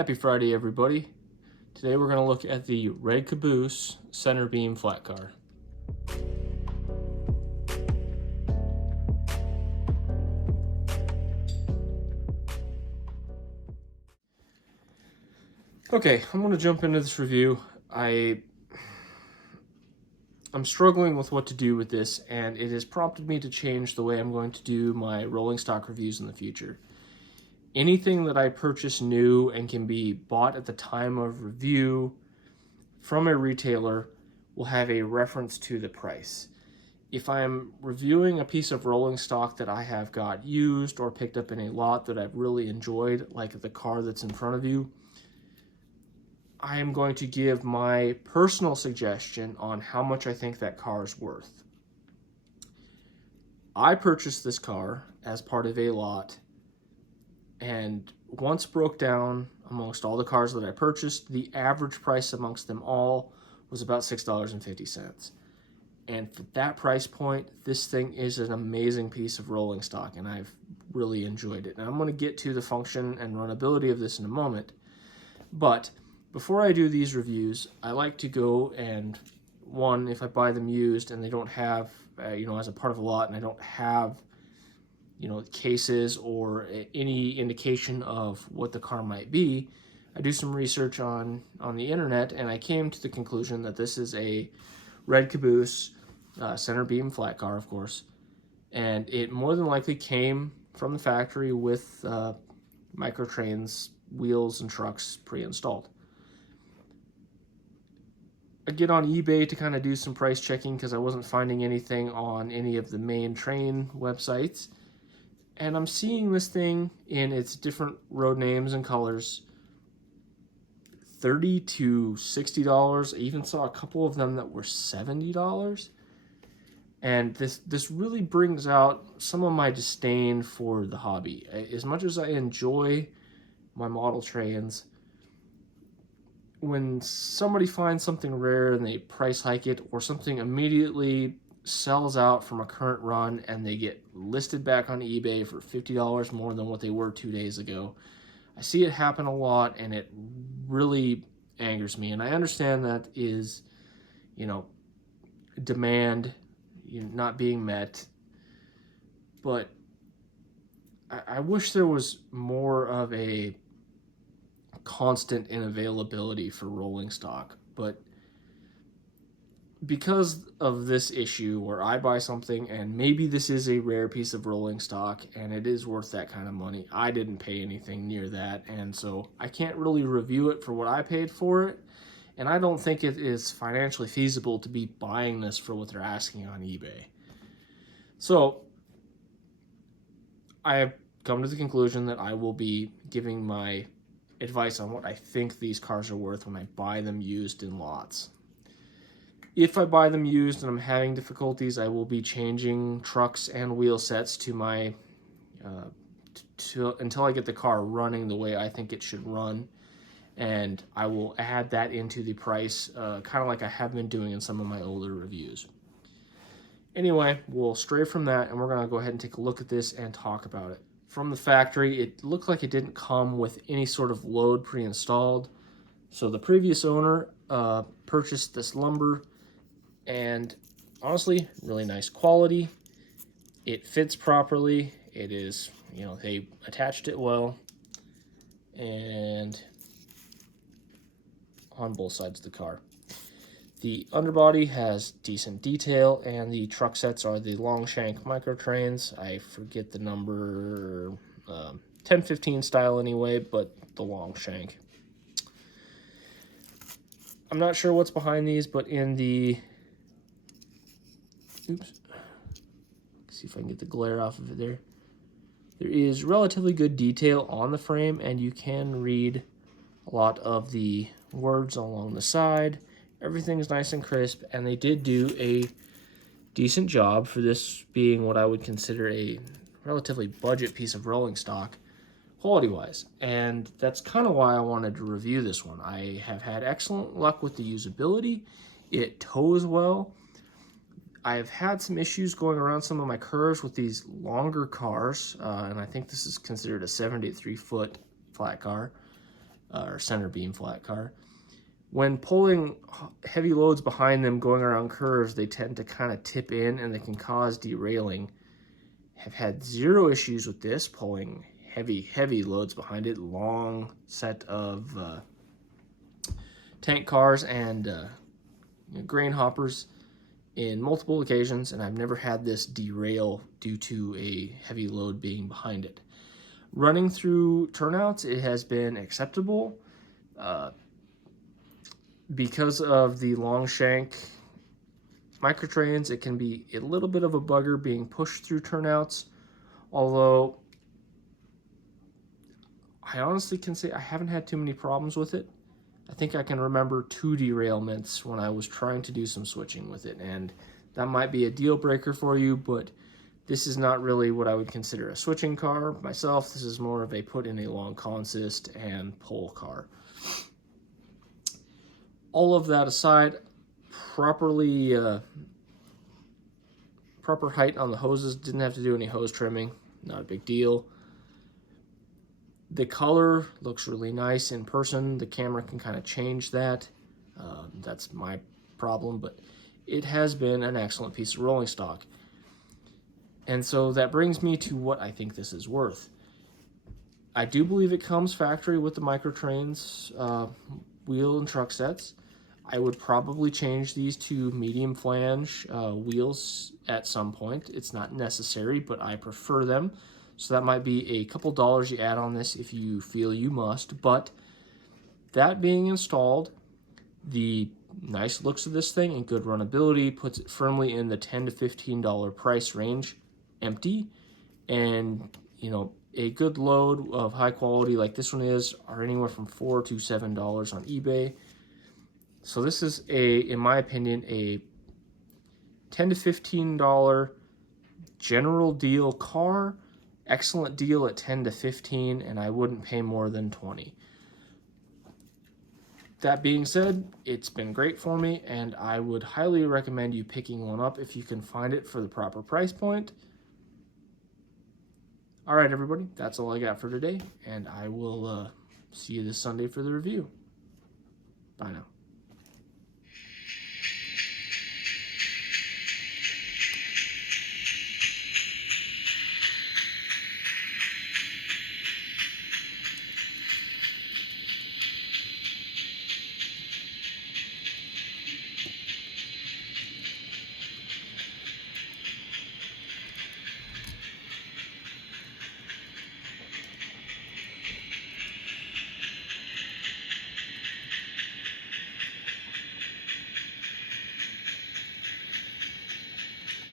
Happy Friday, everybody. Today we're going to look at the red Caboose Centerbeam flat car. Okay, I'm going to jump into this review. I'm struggling with what to do with this, and it has prompted me to change the way I'm going to do my rolling stock reviews in the future. Anything that I purchase new and can be bought at the time of review from a retailer will have a reference to the price. If I'm reviewing a piece of rolling stock that I have got used or picked up in a lot that I've really enjoyed, like the car that's in front of you, I am going to give my personal suggestion on how much I think that car is worth. I purchased this car as part of a lot, and once broke down amongst all the cars that I purchased, the average price amongst them all was about $6.50. And for that price point, this thing is an amazing piece of rolling stock, and I've really enjoyed it. And I'm going to get to the function and runnability of this in a moment. But before I do these reviews, I like to go and, one, if I buy them used and they don't have, as a part of a lot, and I don't have, cases or any indication of what the car might be, I do some research on the internet, and I came to the conclusion that this is a red Caboose Centerbeam flat car, of course, and it more than likely came from the factory with Microtrain's wheels and trucks pre-installed. I get on eBay to kind of do some price checking because I wasn't finding anything on any of the main train websites, and I'm seeing this thing in its different road names and colors, $30 to $60. I even saw a couple of them that were $70. And this really brings out some of my disdain for the hobby. As much as I enjoy my model trains, when somebody finds something rare and they price hike it, or something immediately sells out from a current run and they get listed back on eBay for $50 more than what they were 2 days ago, I see it happen a lot, and it really angers me. And I understand that is, demand not being met, but I wish there was more of a constant in availability for rolling stock. But because of this issue where I buy something and maybe this is a rare piece of rolling stock and it is worth that kind of money, I didn't pay anything near that, and so I can't really review it for what I paid for it, and I don't think it is financially feasible to be buying this for what they're asking on eBay. So I have come to the conclusion that I will be giving my advice on what I think these cars are worth when I buy them used in lots. If I buy them used and I'm having difficulties, I will be changing trucks and wheel sets to my until I get the car running the way I think it should run, and I will add that into the price, kind of like I have been doing in some of my older reviews. Anyway, we'll stray from that, and we're going to go ahead and take a look at this and talk about it. From the factory, it looked like it didn't come with any sort of load pre-installed. So the previous owner purchased this lumber, and honestly, really nice quality. It fits properly. It is, they attached it well, and on both sides of the car. The underbody has decent detail, and the truck sets are the long shank micro trains. I forget the number, 1015 style anyway, but the long shank. I'm not sure what's behind these, but in the, see if I can get the glare off of it there. There is relatively good detail on the frame, and you can read a lot of the words along the side. Everything's nice and crisp, and they did do a decent job for this being what I would consider a relatively budget piece of rolling stock, quality-wise. And that's kind of why I wanted to review this one. I have had excellent luck with the usability. It tows well. I've had some issues going around some of my curves with these longer cars, and I think this is considered a 73-foot flat car. or Centerbeam flat car. When pulling heavy loads behind them going around curves, they tend to kind of tip in and they can cause derailing. Have had zero issues with this, pulling heavy loads behind it. Long set of tank cars and grain hoppers in multiple occasions, and I've never had this derail due to a heavy load being behind it. Running through turnouts, it has been acceptable. Because of the long shank microtrains, it can be a little bit of a bugger being pushed through turnouts, although I honestly can say I haven't had too many problems with it. I think I can remember 2 derailments when I was trying to do some switching with it, and that might be a deal breaker for you, but this is not really what I would consider a switching car myself. This is more of a put in a long consist and pull car. All of that aside, proper height on the hoses. Didn't have to do any hose trimming, not a big deal. The color looks really nice in person. The camera can kind of change that. That's my problem, but it has been an excellent piece of rolling stock. And so that brings me to what I think this is worth. I do believe it comes factory with the microtrains wheel and truck sets. I would probably change these to medium flange wheels at some point. It's not necessary, but I prefer them. So that might be a couple dollars you add on this if you feel you must. But that being installed, the nice looks of this thing and good runability puts it firmly in the $10 to $15 price range, empty. And, you know, a good load of high quality like this one is are anywhere from $4 to $7 on eBay. So this is in my opinion, a $10 to $15 general deal car. Excellent deal at 10 to 15, and I wouldn't pay more than 20. That being said, it's been great for me, and I would highly recommend you picking one up if you can find it for the proper price point. All right, everybody, that's all I got for today, and I will see you this Sunday for the review. Bye now.